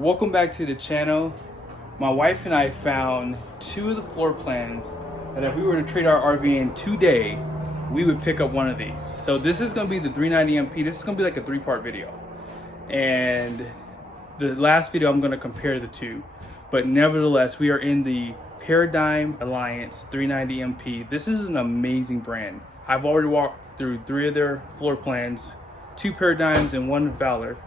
Welcome back to the channel. My wife and I found two of the floor plans that if we were to trade our RV in today, we would pick up one of these. So this is gonna be the 390MP. This is gonna be like a 3-part video. And the last video I'm gonna compare the two. But nevertheless, we are in the Paradigm Alliance 390MP. This is an amazing brand. I've already walked through 3 of their floor plans, 2 Paradigms and 1 Valor,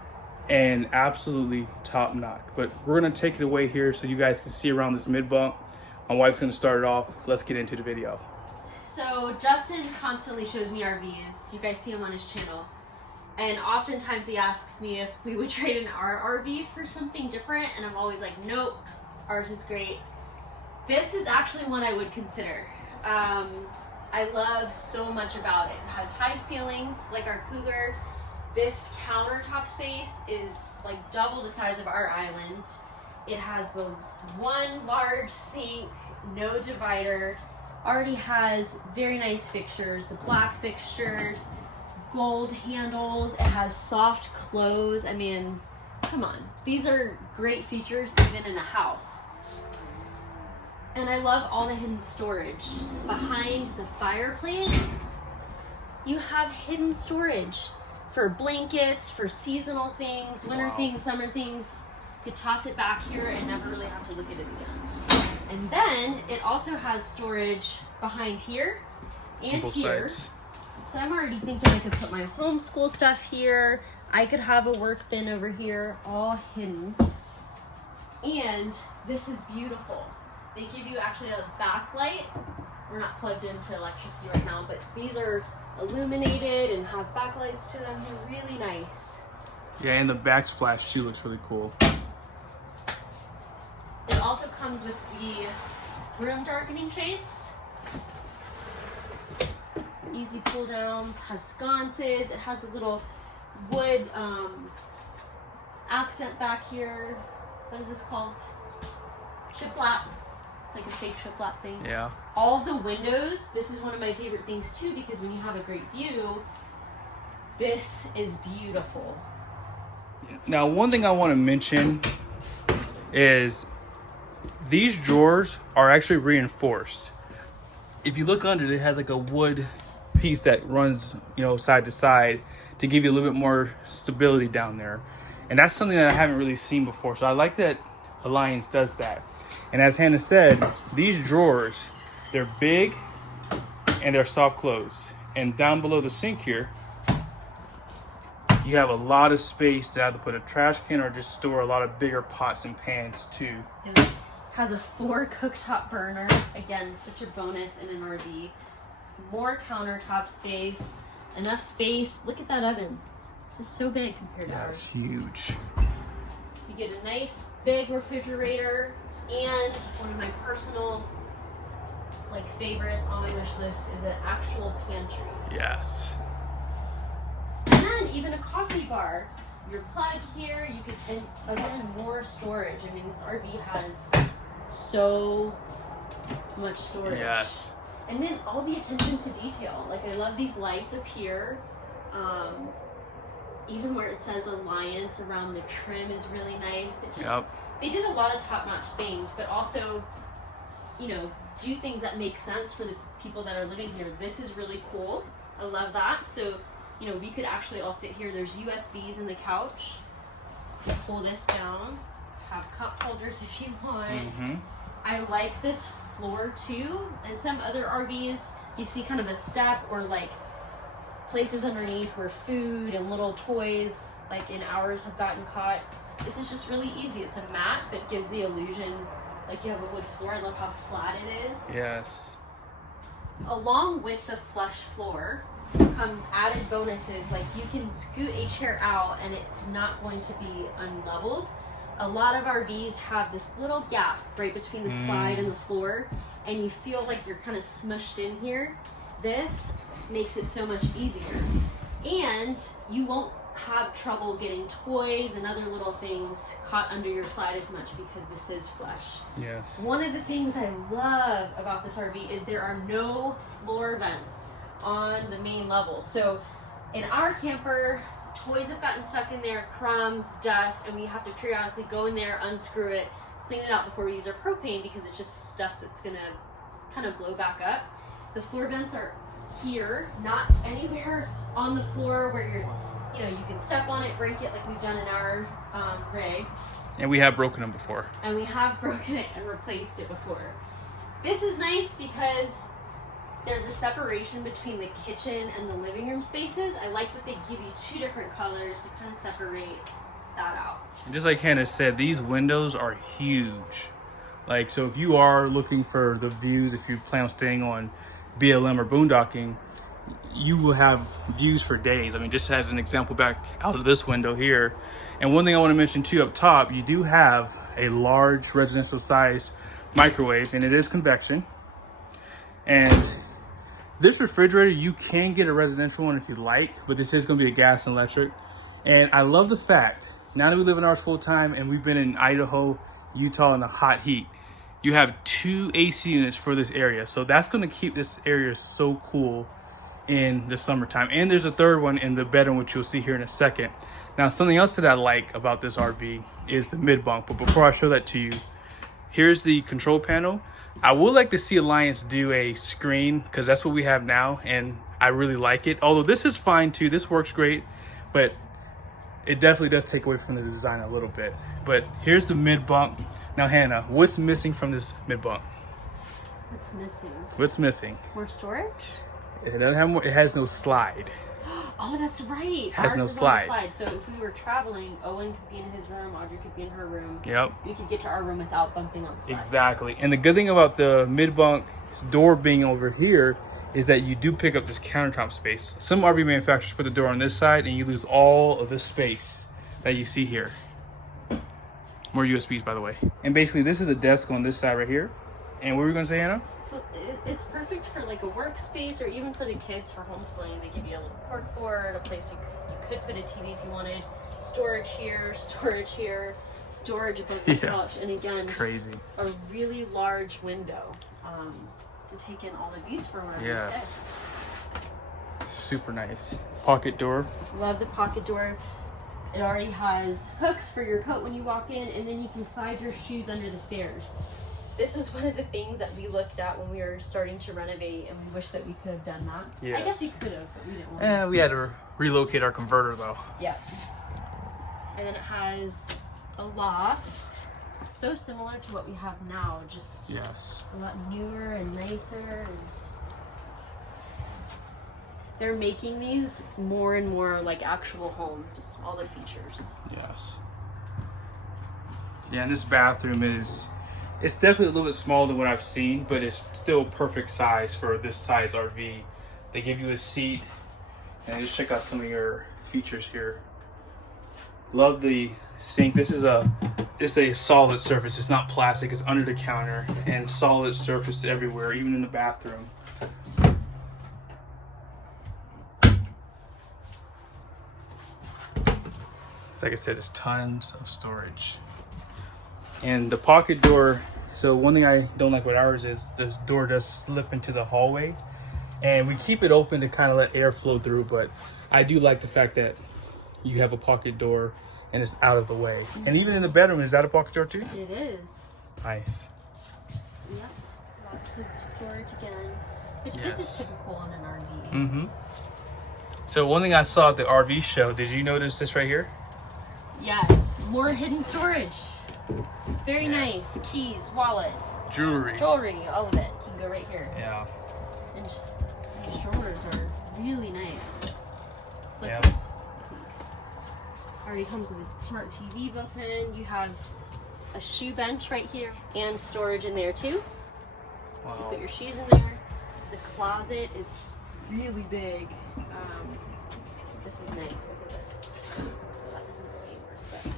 and absolutely top notch. But we're gonna take it away here so you guys can see around this mid bunk. My wife's gonna start it off. Let's get into the video. So Justin constantly shows me RVs. You guys see him on his channel. And oftentimes he asks me if we would trade in our RV for something different. And I'm always like, nope, ours is great. This is actually one I would consider. I love so much about it. It has high ceilings, like our cooler. This countertop space is like double the size of our island. It has the one large sink, no divider. Already has very nice fixtures, the black fixtures, gold handles. It has soft close. I mean, come on. These are great features even in a house. And I love all the hidden storage. Behind the fireplace, you have hidden storage for blankets, for seasonal things, winter things, summer things. You could toss it back here and never really have to look at it again. And then it also has storage behind here and here. So I'm already thinking I could put my homeschool stuff here. I could have a work bin over here, all hidden. And this is beautiful. They give you actually a backlight. We're not plugged into electricity right now, but these are illuminated and have backlights to them. They're really nice. Yeah, and the backsplash too looks really cool. It also comes with the room darkening shades. Easy pull downs, has sconces. It has a little wood accent back here. What is this called? Shiplap. Like a fake shiplap thing. Yeah. All of the windows, this is one of my favorite things too, because when you have a great view, this is beautiful. Now, one thing I want to mention is these drawers are actually reinforced. If you look under it, it has like a wood piece that runs, side to side to give you a little bit more stability down there. And that's something that I haven't really seen before. So I like that Alliance does that. And as Hannah said, these drawers, they're big and they're soft close. And down below the sink here, you have a lot of space to either put a trash can or just store a lot of bigger pots and pans too. It has a 4 cooktop burner. Again, such a bonus in an RV. More countertop space, enough space. Look at that oven. This is so big compared to ours. It's huge. You get a nice big refrigerator. And one of my personal favorites on my wish list is an actual pantry. Yes. And even a coffee bar. Your plug here, you could, and again, more storage. I mean, this RV has so much storage. Yes. And then all the attention to detail. Like, I love these lights up here. Even where it says Alliance around the trim is really nice. It just, They did a lot of top-notch things, but also, do things that make sense for the people that are living here. This is really cool. I love that. So, we could actually all sit here. There's USBs in the couch. Pull this down. Have cup holders if you want. Mm-hmm. I like this floor too. And some other RVs, you see kind of a step or places underneath where food and little toys, like in ours, have gotten caught. This is just really easy. It's a mat, but gives the illusion like you have a wood floor. I love how flat it is. Yes. Along with the flush floor comes added bonuses, like you can scoot a chair out and it's not going to be unleveled. A lot of RVs have this little gap right between the slide and the floor, and you feel like you're kind of smushed in here. This makes it so much easier. And you won't have trouble getting toys and other little things caught under your slide as much because this is flush. Yes. One of the things I love about this RV is there are no floor vents on the main level. So in our camper, toys have gotten stuck in there, crumbs, dust, and we have to periodically go in there, unscrew it, clean it out before we use our propane because it's just stuff that's gonna kind of blow back up. The floor vents are here, not anywhere on the floor where you can step on it, break it like we've done in our rig. And we have broken them before. And we have broken it and replaced it before. This is nice because there's a separation between the kitchen and the living room spaces. I like that they give you two different colors to kind of separate that out. Just like Hannah said, these windows are huge. Like, so if you are looking for the views, if you plan on staying on BLM or boondocking, you will have views for days. I mean, just as an example, back out of this window here. And one thing I want to mention too up top, you do have a large residential size microwave, and it is convection. And this refrigerator, you can get a residential one if you like, but this is going to be a gas and electric. And I love the fact, now that we live in ours full time and we've been in Idaho, Utah in the hot heat, you have 2 AC units for this area. So that's going to keep this area so cool in the summertime. And there's a third one in the bedroom, which you'll see here in a second. Now, something else that I like about this RV is the mid bunk. But before I show that to you, here's the control panel. I would like to see Alliance do a screen because that's what we have now, and I really like it. Although this is fine too, this works great, but it definitely does take away from the design a little bit. But here's the mid bunk. Now, Hannah, what's missing from this mid bunk? What's missing? What's missing? More storage? It doesn't have more. It has no slide. Oh, that's right. Has Ours no is slide. on the slide. So if we were traveling, Owen could be in his room, Audrey could be in her room. Yep. We could get to our room without bumping on the slides. Exactly. And the good thing about the mid bunk door being over here is that you do pick up this countertop space. Some RV manufacturers put the door on this side and you lose all of this space that you see here. More USBs, by the way. And basically this is a desk on this side right here. And what were we gonna say, Anna? So it's perfect for like a workspace or even for the kids for homeschooling. They give you a little cork board, a place you could put a TV if you wanted. Storage here, storage above the couch. And again, it's crazy. A really large window to take in all the views for wherever you stay. Super nice. Pocket door. Love the pocket door. It already has hooks for your coat when you walk in, and then you can slide your shoes under the stairs. This was one of the things that we looked at when we were starting to renovate, and we wish that we could have done that. Yes. I guess we could have, but we didn't want to. We had to relocate our converter though. Yeah. And then it has a loft, so similar to what we have now, just a lot newer and nicer. And they're making these more and more like actual homes, all the features. Yes. Yeah, and this bathroom it's definitely a little bit smaller than what I've seen, but it's still perfect size for this size RV. They give you a seat, and just check out some of your features here. Love the sink. This is a solid surface. It's not plastic. It's under the counter and solid surface everywhere, even in the bathroom. So like I said, there's tons of storage. And the pocket door, so one thing I don't like with ours is the door does slip into the hallway. And we keep it open to kind of let air flow through, but I do like the fact that you have a pocket door and it's out of the way. And even in the bedroom, is that a pocket door too? It is. Nice. Yep, lots of storage again, which this is typical on an RV. Mm-hmm. So one thing I saw at the RV show, did you notice this right here? Yes, more hidden storage. Very nice. Keys, wallet, jewelry, all of it can go right here. Yeah. And just these drawers are really nice. Slippers. Yep. Already comes with a smart TV built in. You have a shoe bench right here and storage in there too. Wow. You put your shoes in there. The closet is really big. This is nice. Look at this. That doesn't really work, but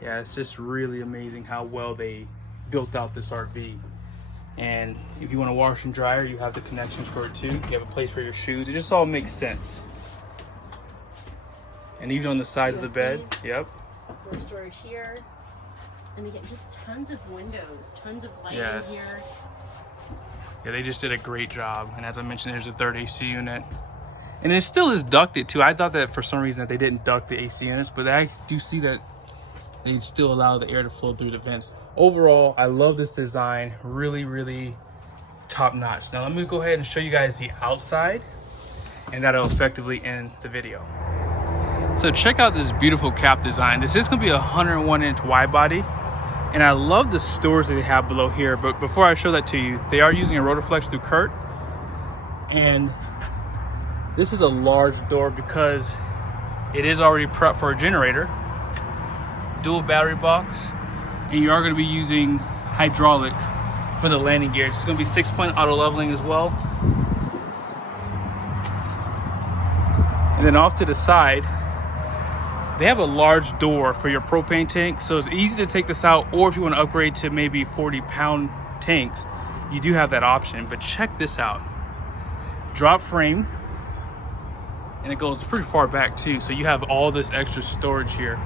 yeah, it's just really amazing how well they built out this RV. And if you want to wash and dryer, you have the connections for it too. You have a place for your shoes. It just all makes sense. And even on the sides of the bed, yep. More storage here. And they get just tons of windows, tons of light in here. Yeah, they just did a great job. And as I mentioned, there's a third AC unit. And it still is ducted too. I thought that for some reason that they didn't duct the AC units, but I do see that they still allow the air to flow through the vents. Overall, I love this design. Really, really top notch. Now let me go ahead and show you guys the outside, and that'll effectively end the video. So check out this beautiful cap design. This is gonna be a 101-inch wide body, and I love the storage that they have below here. But before I show that to you, they are using a RhinoFLEX through CART, and this is a large door because it is already prepped for a generator, dual battery box, and you are going to be using hydraulic for the landing gears. It's going to be 6-point auto leveling as well. And then off to the side, they have a large door for your propane tank, so it's easy to take this out, or if you want to upgrade to maybe 40-pound tanks, you do have that option. But check this out. Drop frame, and it goes pretty far back too, so you have all this extra storage here.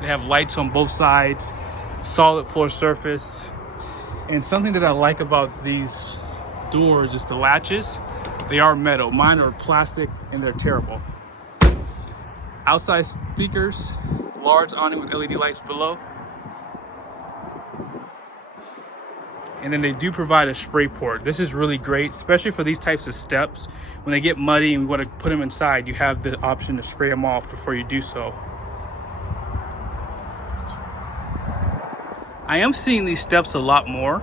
They have lights on both sides, solid floor surface. And something that I like about these doors is the latches. They are metal. Mine are plastic and they're terrible. Outside speakers, large awning with LED lights below. And then they do provide a spray port. This is really great, especially for these types of steps. When they get muddy and we want to put them inside, you have the option to spray them off before you do so. I am seeing these steps a lot more.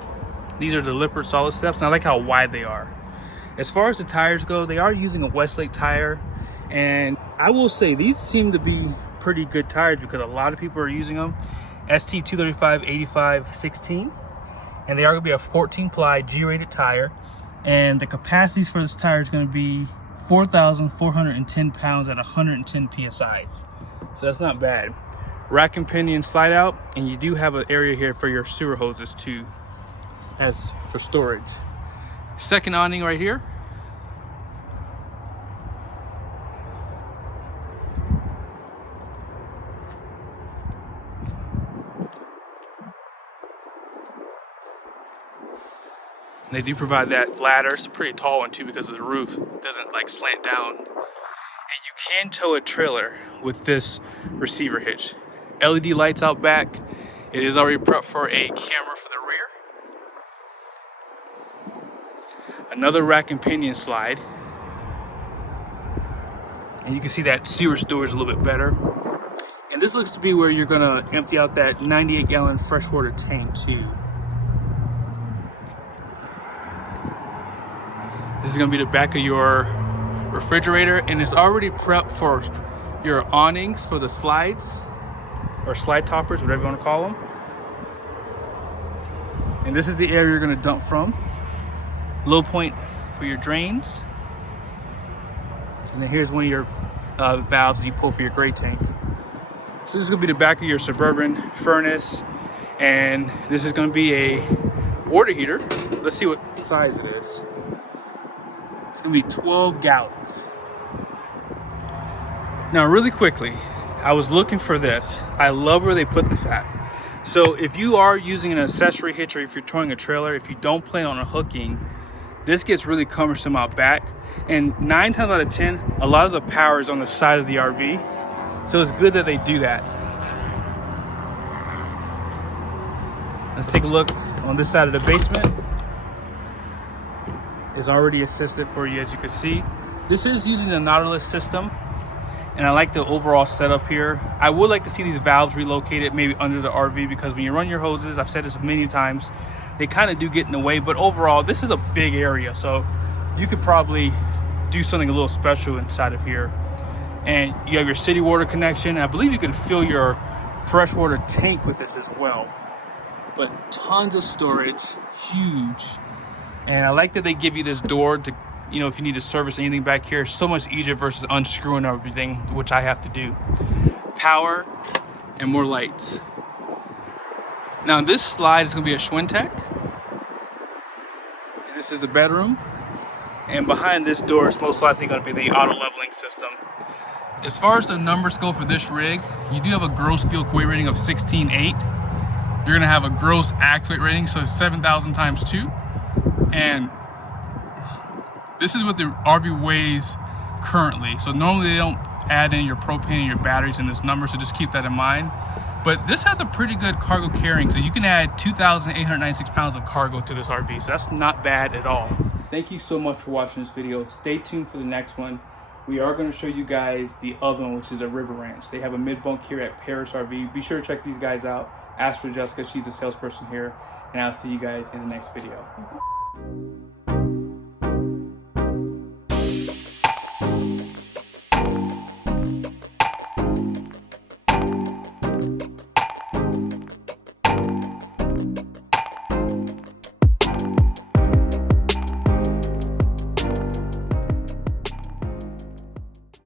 These are the Lippert solid steps, and I like how wide they are. As far as the tires go, they are using a Westlake tire, and I will say these seem to be pretty good tires because a lot of people are using them. ST 235 85 16, and they are going to be a 14-ply G-rated tire, and the capacities for this tire is going to be 4,410 pounds at 110 psi's, so that's not bad. Rack and pinion slide out, and you do have an area here for your sewer hoses too, as for storage. Second awning right here. And they do provide that ladder. It's a pretty tall one too because of the roof. It doesn't like slant down. And you can tow a trailer with this receiver hitch. LED lights out back. It is already prepped for a camera for the rear. Another rack and pinion slide. And you can see that sewer storage a little bit better. And this looks to be where you're gonna empty out that 98-gallon freshwater tank too. This is gonna be the back of your refrigerator, and it's already prepped for your awnings for the slides, or slide toppers, whatever you want to call them. And this is the area you're going to dump from. Low point for your drains. And then here's one of your valves that you pull for your gray tank. So this is going to be the back of your Suburban furnace, and this is going to be a water heater. Let's see what size it is. It's going to be 12 gallons. Now really quickly, I was looking for this. I love where they put this at. So if you are using an accessory hitch, or if you're towing a trailer, if you don't plan on a hooking, this gets really cumbersome out back. And 9 times out of 10, a lot of the power is on the side of the RV. So it's good that they do that. Let's take a look on this side of the basement. It's already assisted for you, as you can see. This is using the Nautilus system, and I like the overall setup here. I would like to see these valves relocated maybe under the RV, because when you run your hoses, I've said this many times, they kind of do get in the way. But overall, this is a big area, so you could probably do something a little special inside of here. And you have your city water connection. I believe you can fill your freshwater tank with this as well. But tons of storage, huge. And I like that they give you this door to, you know, if you need to service anything back here, so much easier versus unscrewing everything, which I have to do. Power and more lights. Now this slide is gonna be a CARMTEK. And this is the bedroom. And behind this door is most likely gonna be the auto leveling system. As far as the numbers go for this rig, you do have a gross fuel weight rating of 16.8. You're gonna have a gross ax weight rating, so 7,000 times 2. And this is what the RV weighs currently. So normally they don't add in your propane and your batteries in this number, so just keep that in mind. But this has a pretty good cargo carrying, so you can add 2,896 pounds of cargo to this RV, so that's not bad at all. Thank you so much for watching this video. Stay tuned for the next one. We are going to show you guys the other one, which is a River Ranch. They have a mid-bunk here at Parris RV. Be sure to check these guys out. Ask for Jessica, she's a salesperson here, and I'll see you guys in the next video.